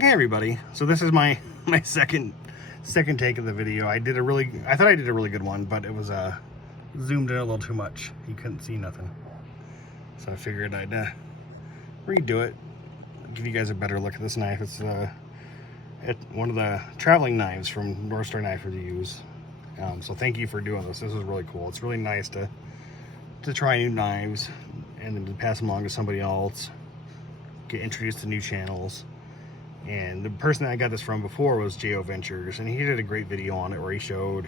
Hey everybody, so this is my second take of the video. I thought I did a really good one, but it was zoomed in a little too much. You couldn't see nothing, so I figured I'd redo it, give you guys a better look at this knife. It's one of the traveling knives from North Star Knife Reviews. So thank you for doing this. This is really cool. It's really nice to try new knives and then to pass them along to somebody else, get introduced to new channels. And the person that I got this from before was J.O. Ventures, and he did a great video on it where he showed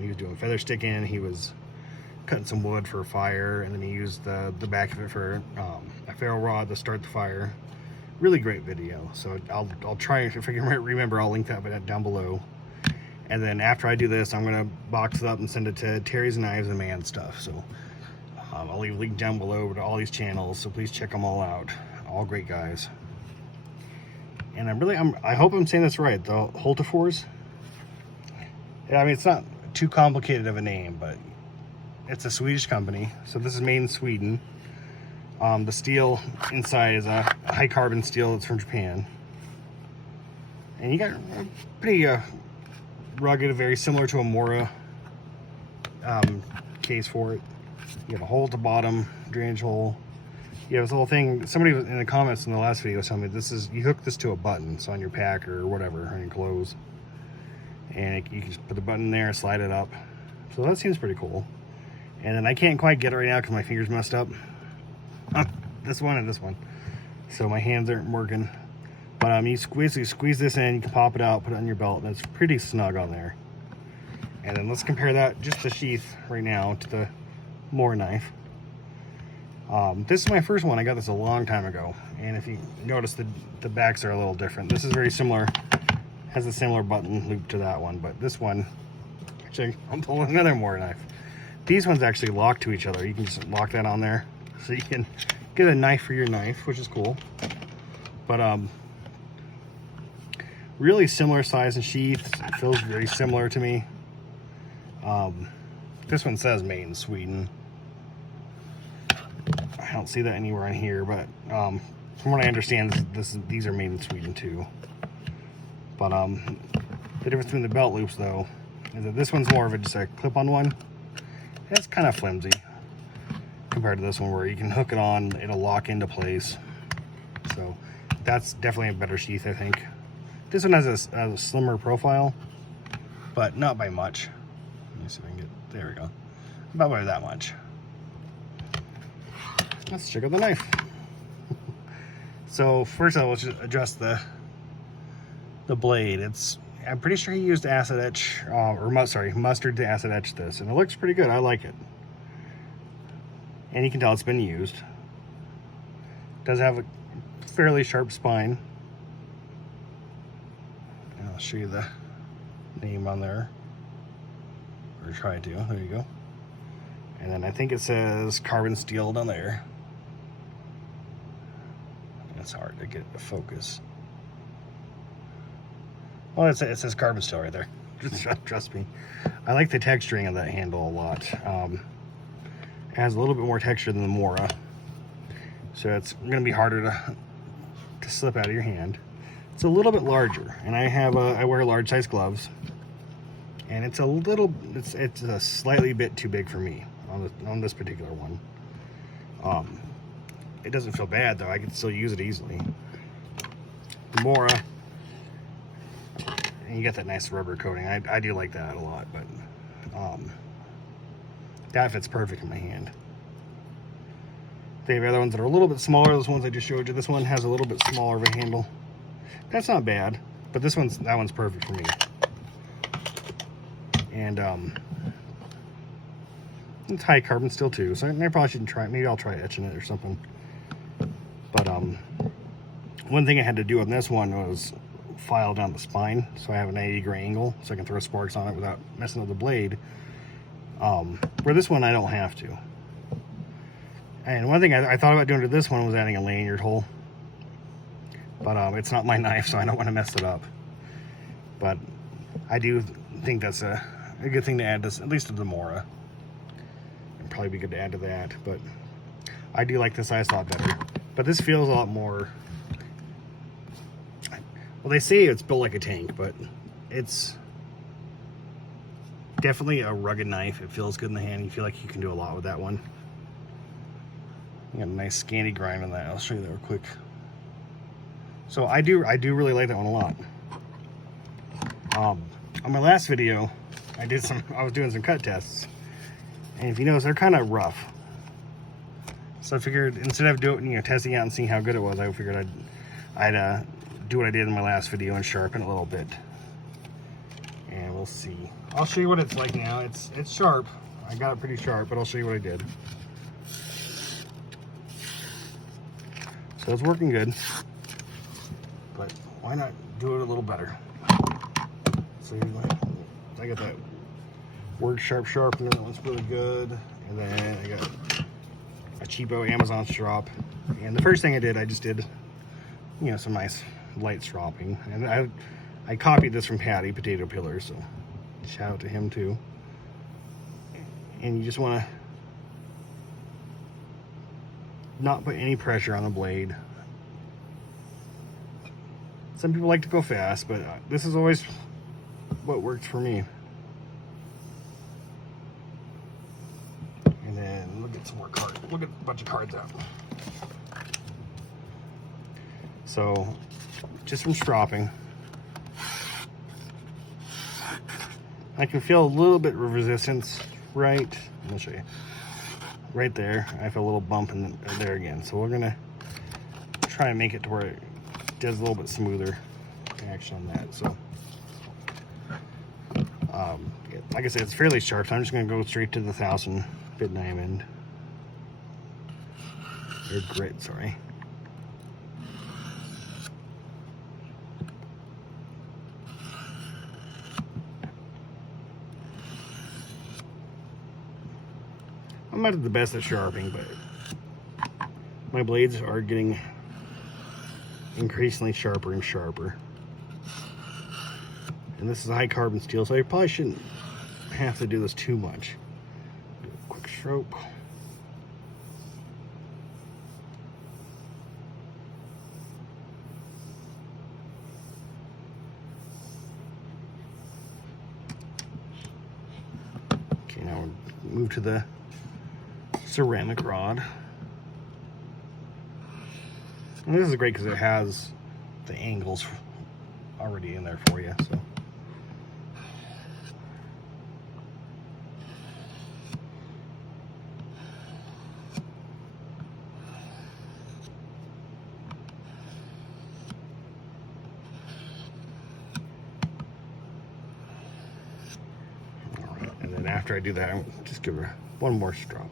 he was doing feather sticking, he was cutting some wood for a fire, and then he used the back of it for a ferro rod to start the fire. Really great video. So I'll try, if I can remember, I'll link that down below. And then after I do this, I'm gonna box it up and send it to Terry's Knives and Man Stuff. So I'll leave a link down below to all these channels, so please check them all out. All great guys. And I hope I'm saying this right, the Hultafors. I mean, it's not too complicated of a name, but it's a Swedish company. So this is made in Sweden. The steel inside is a high carbon steel that's from Japan. And you got a pretty rugged, very similar to a Mora case for it. You have a hole at the bottom, drainage hole. Yeah, this little thing, somebody in the comments in the last video was telling me you hook this to a button, so on your pack or whatever, on your clothes. And you can just put the button there, slide it up. So that seems pretty cool. And then I can't quite get it right now because my finger's messed up. This one and this one. So my hands aren't working. But you basically squeeze this in, you can pop it out, put it on your belt, and it's pretty snug on there. And then let's compare that, just the sheath right now, to the Mora knife. This is my first one. I got this a long time ago, and if you notice, the backs are a little different. This is very similar, has a similar button loop to that one, but this one, actually, I'm pulling another Mora knife. These ones actually lock to each other. You can just lock that on there, so you can get a knife for your knife, which is cool. But really similar size and sheath. It feels very similar to me. This one says made in Sweden. I don't see that anywhere on here, but from what I understand, these are made in Sweden too. But the difference between the belt loops, though, is that this one's more of just a clip-on one. It's kind of flimsy compared to this one, where you can hook it on, it'll lock into place. So that's definitely a better sheath, I think. This one has a slimmer profile, but not by much. Let me see if I can get, there we go. About by that much. Let's check out the knife. So first of all, let's just adjust the blade. I'm pretty sure he used acid etch, mustard to acid etch this, and it looks pretty good. I like it. And you can tell it's been used. It does have a fairly sharp spine. And I'll show you the name on there. Or try to. There you go. And then I think it says carbon steel down there. It's hard to get the focus. Well, it says carbon steel right there. Trust me. I like the texturing of that handle a lot. It has a little bit more texture than the Mora, so it's going to be harder to slip out of your hand. It's a little bit larger, and I wear large size gloves, and it's a slightly bit too big for me on this particular one. It doesn't feel bad though. I can still use it easily. The Mora, and you get that nice rubber coating. I do like that a lot, but that fits perfect in my hand. They have other ones that are a little bit smaller. Those ones I just showed you. This one has a little bit smaller of a handle. That's not bad, but that one's perfect for me. And it's high carbon steel too, so I probably shouldn't try it. Maybe I'll try etching it or something. But one thing I had to do on this one was file down the spine, so I have a 90-degree angle, so I can throw sparks on it without messing with the blade. For this one, I don't have to. And one thing I thought about doing to this one was adding a lanyard hole, but it's not my knife, so I don't want to mess it up. But I do think that's a good thing to add this, at least to the Mora. It'd probably be good to add to that, but I do like this ice a lot better. But this feels a lot more Well, they say it's built like a tank, but it's definitely a rugged knife. It feels good in the hand. You feel like you can do a lot with that one. You got a nice scanty grind on that. I'll show you that real quick. So I do really like that one a lot. On my last video, I was doing some cut tests, and if you notice, they're kind of rough. So I figured instead of testing out and seeing how good it was, I figured I'd do what I did in my last video and sharpen it a little bit. And we'll see. I'll show you what it's like now. It's sharp. I got it pretty sharp, but I'll show you what I did. So it's working good, but why not do it a little better? So I got that Word Sharp sharpener. That one's really good. And then I got a cheapo Amazon strop. And the first thing I just did, some nice light stropping. And I copied this from Patty, Potato Pillar, so shout out to him too. And you just want to not put any pressure on the blade. Some people like to go fast, but this is always what works for me. And then look at some more cards. Look at a bunch of cards out. So just from stropping, I can feel a little bit of resistance right. I'll show you. Right there, I feel a little bump in there again. So we're gonna try and make it to where it does a little bit smoother action on that. So, like I said, it's fairly sharp. So I'm just gonna go straight to the 1000 bit diamond or grit. Sorry. I'm not the best at sharpening, but my blades are getting increasingly sharper and sharper. And this is a high carbon steel, so I probably shouldn't have to do this too much. Do a quick stroke. Okay, now we'll move to the ceramic rod. And this is great because it has the angles already in there for you. So all right, and then after I do that, I'll just give her one more strop.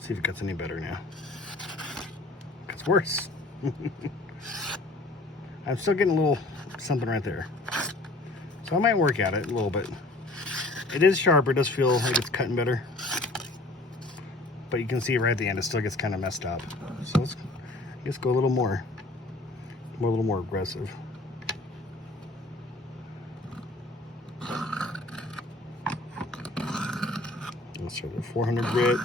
See if it gets any better now. It gets worse. I'm still getting a little something right there. So I might work at it a little bit. It is sharper, it does feel like it's cutting better. But you can see right at the end, it still gets kind of messed up. So let's just go a little more. A little more aggressive. Let's start with 400 grit.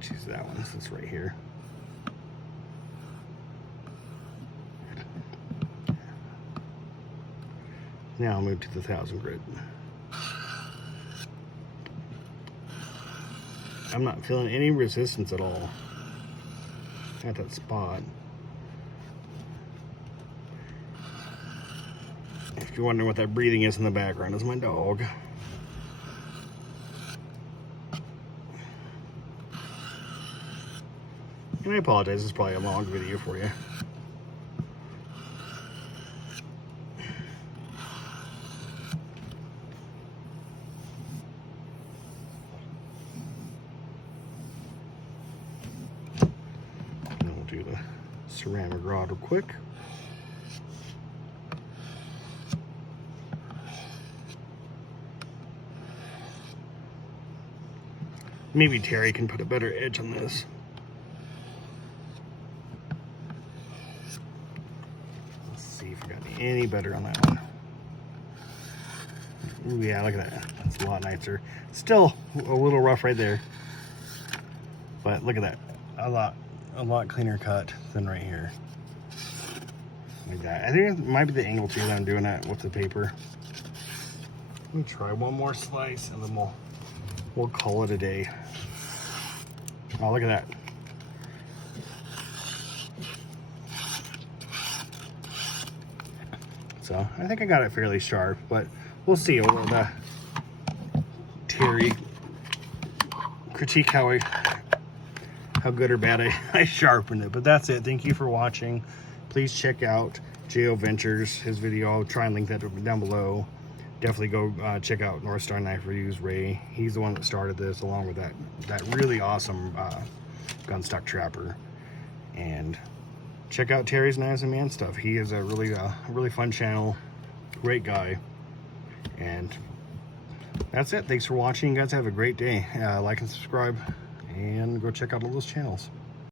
Choose that one. This is right here. Now I'll move to the 1000 grit. I'm not feeling any resistance at all at that spot. If you're wondering what that breathing is in the background, is my dog. And I apologize, it's probably a long video for you. And we'll do the ceramic rod real quick. Maybe Terry can put a better edge on this. Let's see. if I got any better on that one. Ooh, yeah, look at that. That's a lot nicer. Still a little rough right there, but look at that. A lot cleaner cut than right here. Like that. I think it might be the angle too that I'm doing that with the paper. Let me try one more slice and then we'll call it a day. Oh, look at that. So I think I got it fairly sharp, but we'll see. We'll let Terry critique how good or bad I sharpened it. But that's it. Thank you for watching. Please check out J.O. Ventures, his video. I'll try and link that down below. Definitely go check out North Star Knife Reviews, Ray. He's the one that started this, along with that really awesome gun stock trapper. And check out Terry's Knives and Man stuff. He is a really fun channel. Great guy. And that's it. Thanks for watching. You guys have a great day. Like and subscribe, and go check out all those channels.